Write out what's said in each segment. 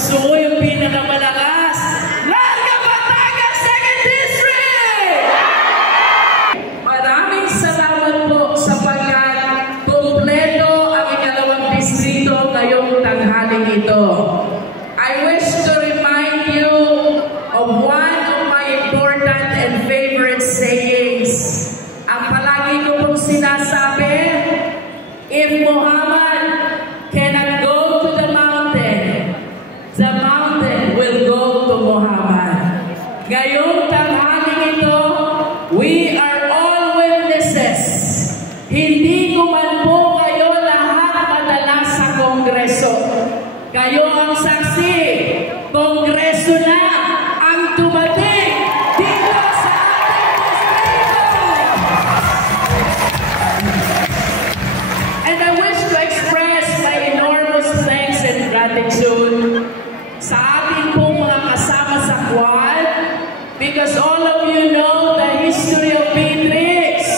gusto ko yung pinakamalakas. Larga Batangas 2nd District! Maraming salamat po sapagkat kumpleto ang ikalawang distrito ngayong tanghaling ito. I wish to remind you of one of my important and favorite sayings. Ang palagi ko pong sinasabi, if Muhammad cannot go to the mountain will go to Muhammad. Ngayong tanghaling ito, we are all witnesses. Hindi ko man po kayo lahat madala sa Kongreso. Kayo ang saksi. Kongreso na ang dumating dito sa ating distrito. And I wish to express my enormous thanks and gratitude sa ating pong mga kasama sa Quad, because all of you know the history of Beatrix.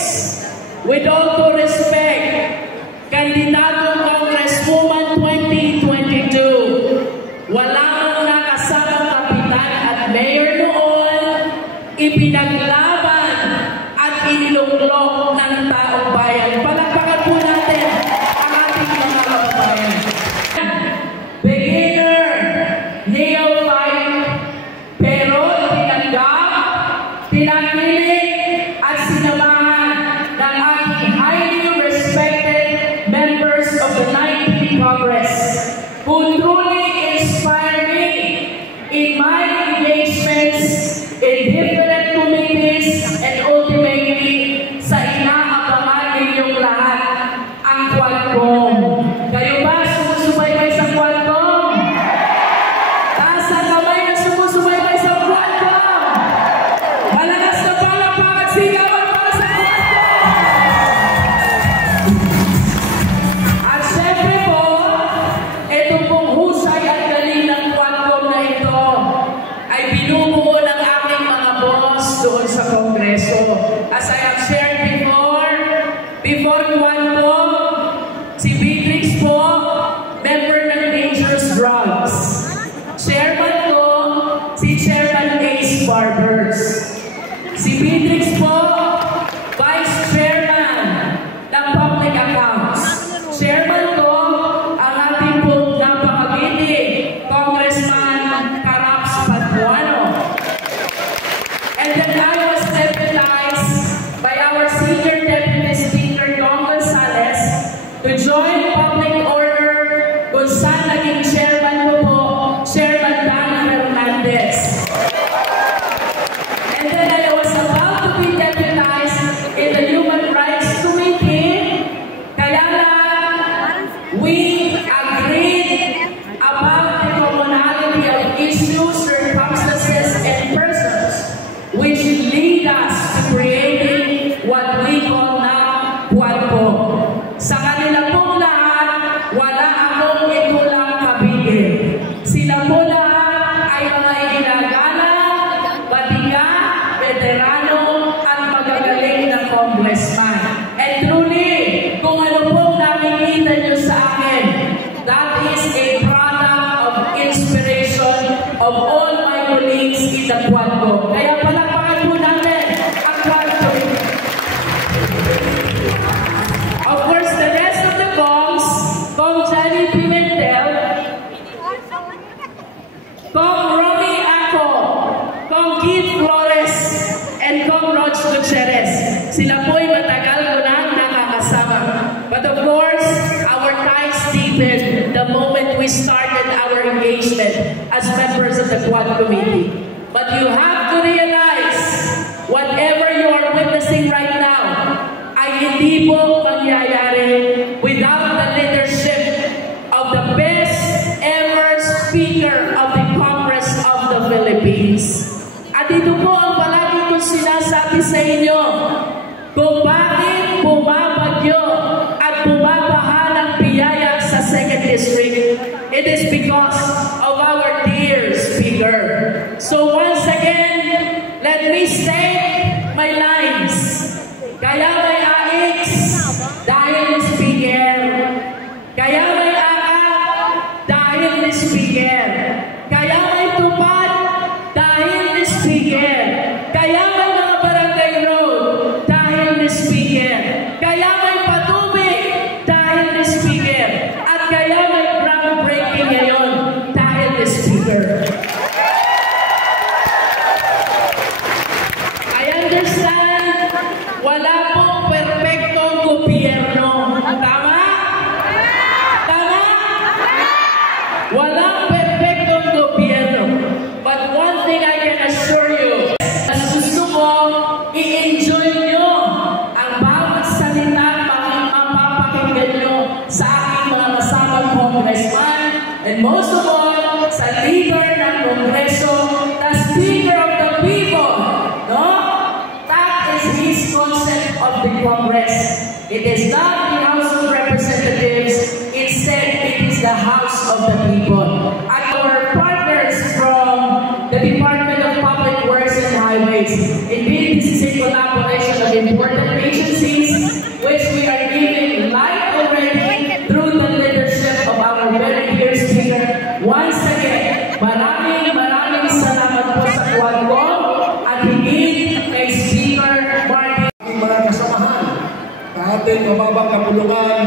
With all due respect, kandidatong Congresswoman 2022, walang nakasamang kapitan at mayor noon, ipinaglaban at iniluklok ng taong bayan. Palakpakan po natin ang ating mga kababayan. Beginner, neophyte, pero tinanggap, pinakilig at sinamahan ng ating highly respected members of the 19th Congress who truly inspire me in my engagements in different committees and ultimately sa inaabangan ninyong lahat, ang Quadcom. Kayo ba sumusubaybay sa Quadcom? Taas ang kamay na sumusubaybay sa Quadcom. Malakas na palakpakan, sigawan para sa Quadcom. At syempre po, itong pong husay at galing ng Quadcom na ito ay binubuo ng aking mga boss doon sa Kongreso. As I have shared before Quadcom, si Beatrix po, member ng Dangerous Drugs. Chairman ko, si Chairman Ace Barbers. Si Beatrix po, Vice Chairman ng Public Accounts. Chairman ko, ang ating pong napakagindi, Congressman Caraps Paduano. And then I was deputized by our Senior Deputy Speaker, Don Gonzales, to join Public Order kung saan naging chairman ko po, Chairman Dan Fernandez. And then I was about to be deputized in the Human Rights Committee, kaya lang we agreed about the commonality of issues, circumstances, and persons which lead us to creating what we call now Quadcom. Sa kanila pong lahat, wala akong itulang kabigil. Sila po lahat ay mga ginagalang, batiga, veterano, at magagaling na congressman. And truly, kung ano pong nakikita nyo sa akin, that is a product of inspiration of all my colleagues in the Quadcom. Kaya palakpakan po natin ang Quadcom. Of course, the rest of the bongs, Kong Johnny Pimentel, Kong Romy Ako, Kong Keith Flores, and Kong Rog Gutierrez. Sila po'y matagal ko na nakakasama. But of course, our ties deepened the moment we started our engagement as members of the Quad Committee. But you have to realize, whatever you are witnessing right now, ay hindi po mangyayari without the leadership of the best ever Speaker of the Congress of the Philippines. At ito po ang palagi kong sinasabi sa inyo, kung bakit bumabagyo at bumabaha ng biyaya sa 2nd District, it is because of our dear Speaker. So once again, let me state my lines. Kaya may AX dahil Speaker. Kaya may AKA dahil Speaker. most of all, sa leader ng Kongreso, the Speaker of the People. No? That is his concept of the Congress. It is not the House of Representatives. Instead, it is the House of the People. And our partners from the Department of Public Works and Highways. Indeed, this is a collaboration of important agencies which we are giving light already through the leadership of our very dear Speaker. Once again, maraming salamat po sa Quadcom at higit kay Speaker Martin. Mga kasamahan na ating mababang kapulungan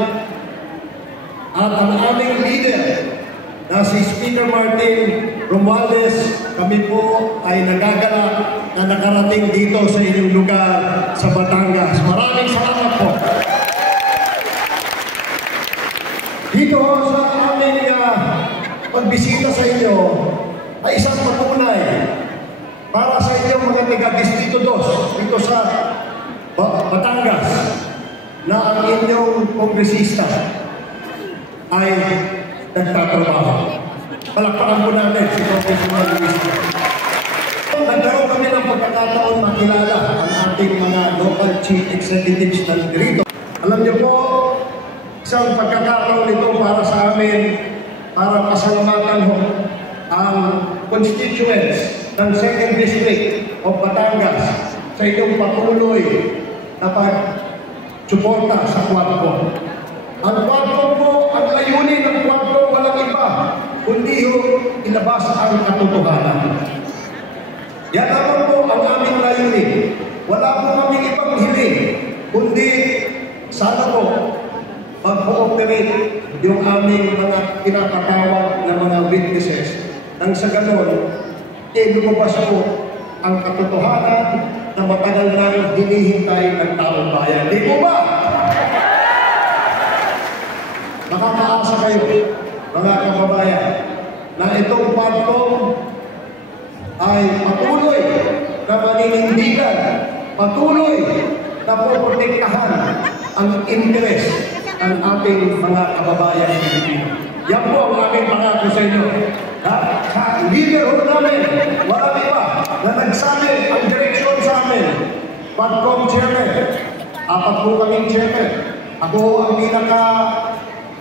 at ang aming leader na si Speaker Martin Romualdez, kami po ay nagagalak na nakarating dito sa inyong lugar sa Batangas. Maraming salamat po. Dito sa aming pagbisita sa inyo ay isang patunay para sa inyong mga taga-Distrito 2 dito sa Batangas na ang inyong kongresista ay nagtatrabaho. Palakpakan po natin si Congressman Luis. Nagkaroon kami ng pagkakataon makilala ang ating mga local chief executives na dito. Alam niyo po, isang pagkakataon ito para sa amin para pasalamatan ang constituents ng 2nd District of Batangas sa inyong patuloy na pag-suporta sa Quadcom. Ang Quadcom po, ang layunin ng Quadcom walang iba, kundi ilabas ang katotohanan. Yan naman po ang aming layunin. Wala po kaming ibang hiling, kundi sana po mag-cooperate yung aming mga pinapatawag na mga witnesses nang sa ganon, lumabas po ang katotohanan na matagal na hinihintay ng taong bayan. Di po ba? Nakakaasa kayo, mga kababayan, na itong Quadcom ay patuloy na maninindigan, patuloy na poprotektahan ang interes ng ating mga kababayan sa Pilipino. Yan po ang aming pangako sa inyo. Sa leader ho namin, walang iba na nagsabi ang direksyon sa amin. Quadcom Chairman, 4 po kaming Chairman.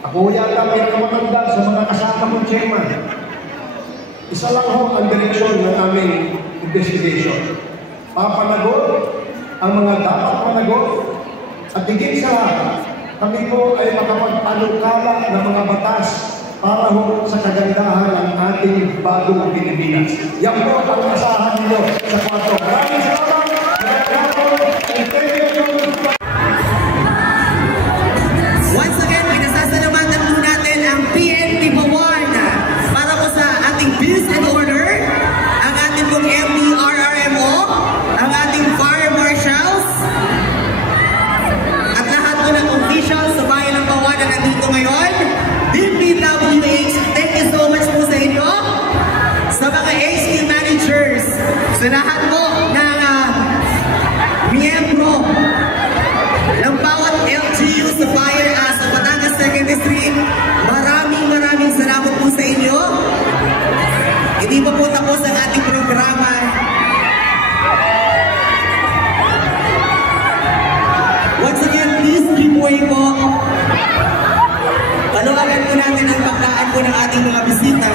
Ako yata pinakamatanda sa mga kasama kong chairman. Isa lang ho ang direksyon ng aming investigation. Papanagot ang mga dapat panagot at higit sa kami po ay makapagpanukala ng mga batas para ho sa kagandahan ng ating bagong Pilipinas. Yan po ang asahan nyo sa Quadcom. Maraming salamat! Once again, pinasasalamatan po natin ang PNP Bawan para po sa ating Bills and Order, ang ating pong MDRRMO, ang ating Fire Marshals, at lahat po ng officials sa bayan ng Bawan na nandito ngayon. DPWH, thank you so much po sa inyo. Sa mga HQ managers, sa lahat po ng miyembro ng bawat LGU sa bayan sa Batangas 2nd District, maraming salamat po sa inyo. Hindi pa po tapos ang ating programa. Once again, please keep way po. Paluwagan po natin ang pagkaan po ng ating mga bisita.